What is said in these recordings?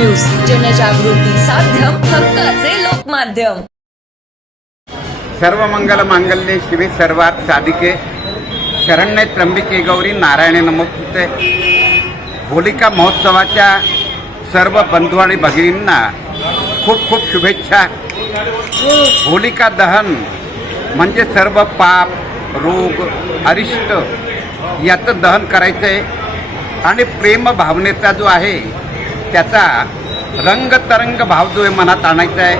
News, जनजागृती साध्यम, हक्काचे लोकमाध्यम. सर्व मंगल मांगल्ये शिवे सर्वात साधिके शरण्ये त्र्यंबिके गौरी नारायणे नमोस्तुते. होलिका महोत्सवाच्या सर्व बंधू आणि भगिनींना खूप खूप शुभेच्छा. होलिका दहन म्हणजे सर्व पाप, रोग, अरिष्ट याचं दहन करायचं आहे आणि प्रेम भावनेचा जो आहे त्याचा रंगतरंग भाव जो आहे मनात आणायचा आहे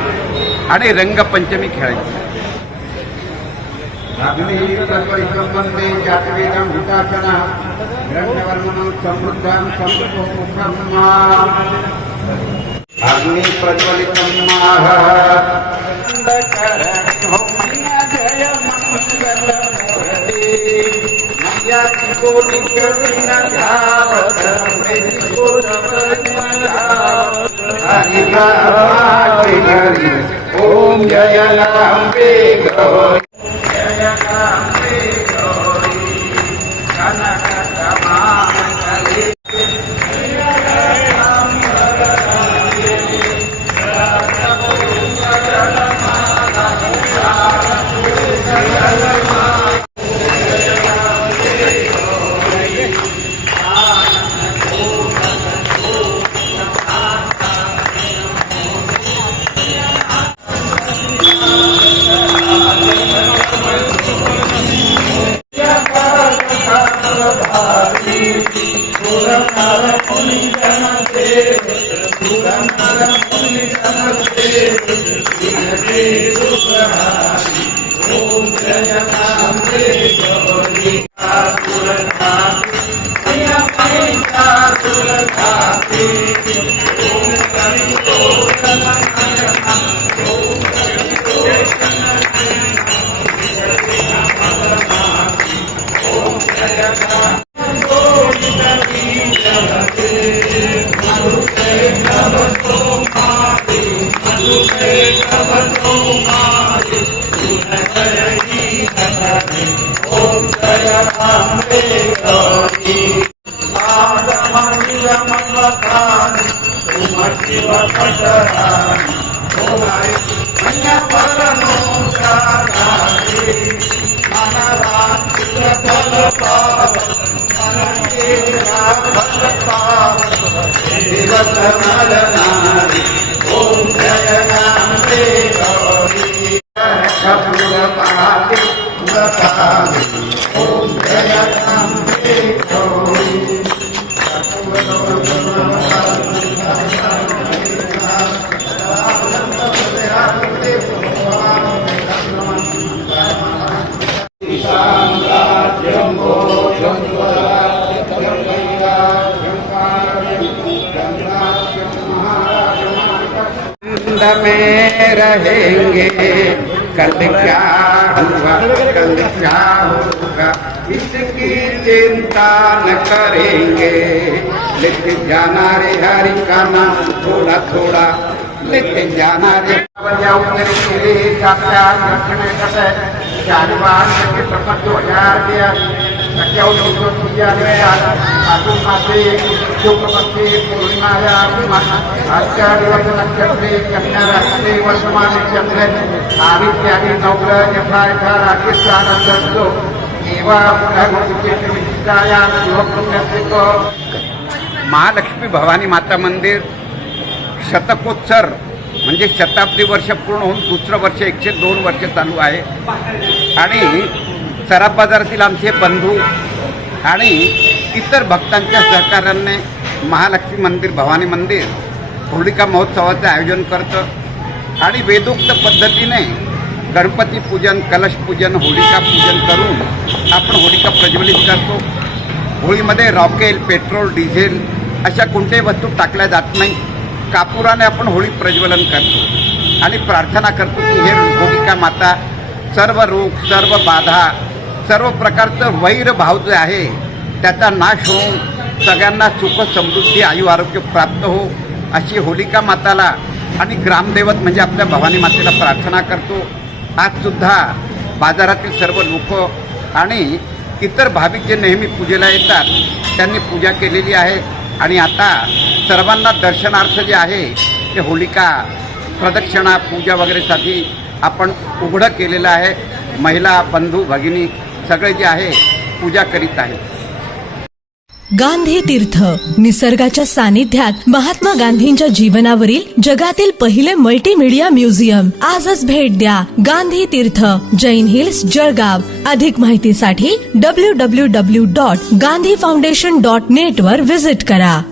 आणि रंगपंचमी खेळायची. अग्नि प्रज्वलितं ओम जय अम्बे गौरी जय अम्बे गौरी कनकमांगल्ये. में रहेंगे कल क्या हुआ कल क्या होगा इसकी चिंता न करेंगे. लेके जाना रे हरि का नाम थोड़ा थोड़ा लेके जाना रे बजाऊ तेरे चाचा रखने कसे जानवान के प्रपंच 2000 दिया सत्याव लोगों पूजा में आगु मासे शुक्लपक्षे पूर्णिमायां आचार्य नक्षत्रे कन्या राशि वर्तमान चंद्र आदित्यादि नवग्रह यथा यथा राकेशानंदो एवा पुनर्विचित्रायां शुभपुण्यतिको. महालक्ष्मी भवानी माता मंदिर शतकोत्सर म्हणजे शताब्दी वर्ष पूर्ण होऊन दुसरं वर्ष 102 वर्ष चालू आहे आणि सराफ बाजारातील आमचे बंधू आणि इतर भक्तांच्या सहकार्याने महालक्ष्मी मंदिर भवानी मंदिर होलिका महोत्सवाचं आयोजन करतं आणि वेदोक्त पद्धतीने गणपती पूजन, कलश पूजन, होलिका पूजन करून आपण होलिका प्रज्वलित करतो. होळीमध्ये रॉकेल, पेट्रोल, डिझेल अशा कोणत्याही वस्तू टाकल्या जात नाही. कापुराने आपण होळी प्रज्वलन करतो आणि प्रार्थना करतो की हे होलिका माता सर्व रोग, सर्व बाधा, सर्व प्रकारचं वैर भाव जे आहे त्याचा नाश होऊन सगळ्यांना सुख, समृद्धी, आयु आरोग्य प्राप्त हो अशी होलिका माताला आणि ग्रामदैवत म्हणजे आपल्या भवानी मातेला प्रार्थना करतो. आजसुद्धा बाजारातील सर्व लोक आणि इतर भाविक जे नेहमी पूजेला येतात त्यांनी पूजा केलेली आहे आणि आता सर्वांना दर्शनार्थ जे आहे ते होलिका प्रदक्षिणा पूजा वगैरेसाठी आपण उघडं केलेलं आहे. महिला बंधू भगिनी सगळे जे आहे पूजा करीत आहेत. गांधी तीर्थ निसर्गाच्या सानिध्यात महात्मा गांधींच्या जीवनावरील जगातील पहिले मल्टीमीडिया म्युझियम. आजच भेट द्या. गांधी तीर्थ, जैन हिल्स, जळगाव. अधिक माहितीसाठी www.gandhifoundation.net वर विजिट करा.